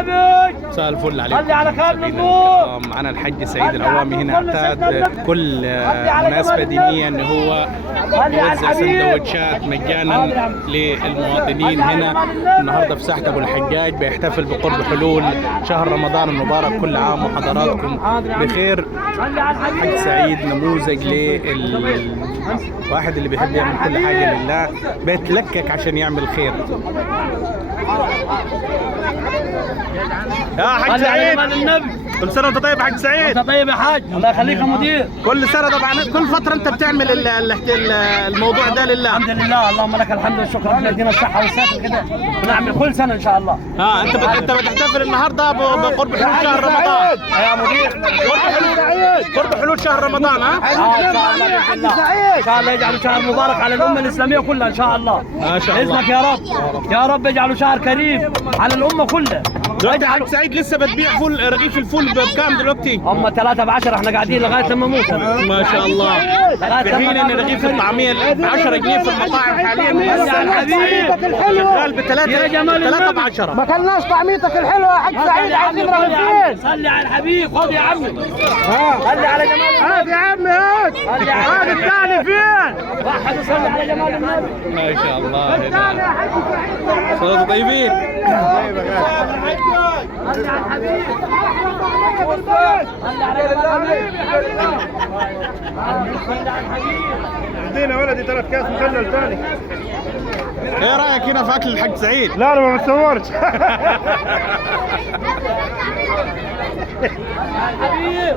النبي. مساء الفل عليكم. صلي على خالد مشاهدينا النور. الكرام. معنا الحاج سعيد العوامي هنا اعتاد كل مناسبة دينية ان هو يوزع سندوتشات مجانا للمواطنين هنا. النهارده في ساحة ابو الحجاج بيحتفل بقرب حلول شهر رمضان المبارك. كل عام وحضراتكم بخير. الحاج سعيد نموذج للواحد اللي بيحب يعمل كل حاجة لله، بيتلكك عشان يعمل خير. يا حاج سعيد كل سنه وانت طيب. حاج سعيد انت طيب يا حاج، الله يخليك يا مدير. كل سنه طبعا، كل فتره انت بتعمل الموضوع ده لله. الحمد لله، اللهم لك الحمد والشكر. ربنا يدينا الصحه والساتر كده ونعمل كل سنه ان شاء الله. انت بتحتفل النهارده بقرب حلول شهر رمضان يا مدير. قرب حلول شهر رمضان. ان شاء الله باذن الله، ان شاء الله يجعله شهر مبارك على الامه الاسلاميه كلها ان شاء الله. ما شاء الله باذنك يا رب، يا رب يجعله شهر كريم على الامه كلها. دلوقتي حاج سعيد لسه بتبيع فول، رغيف الفول بكام دلوقتي؟ هم 3 ب10، احنا قاعدين لغايه لما نموت. ما شاء الله. في حين ان رغيف الطعميه ب 10 جنيه في المطاعم حاليا شغال ب 3 ب10. ما كلناش طعميتك الحلوه يا حاج سعيد، عايزين رغيفين. صلي على الحبيب. خذ يا عمي، صلي على جمال. هات يا عمي، هات الثاني فين؟ واحد صلي على جمال النبي. ما شاء الله. صلاة طيبين. صلي على الحبيب. صلي على الحبيب. صلي على الحبيب. ادينا ولدي 3 كاس مخلل ثاني. ايه رايك هنا في اكل الحاج سعيد؟ لا انا ما بتصورش. الحبيب.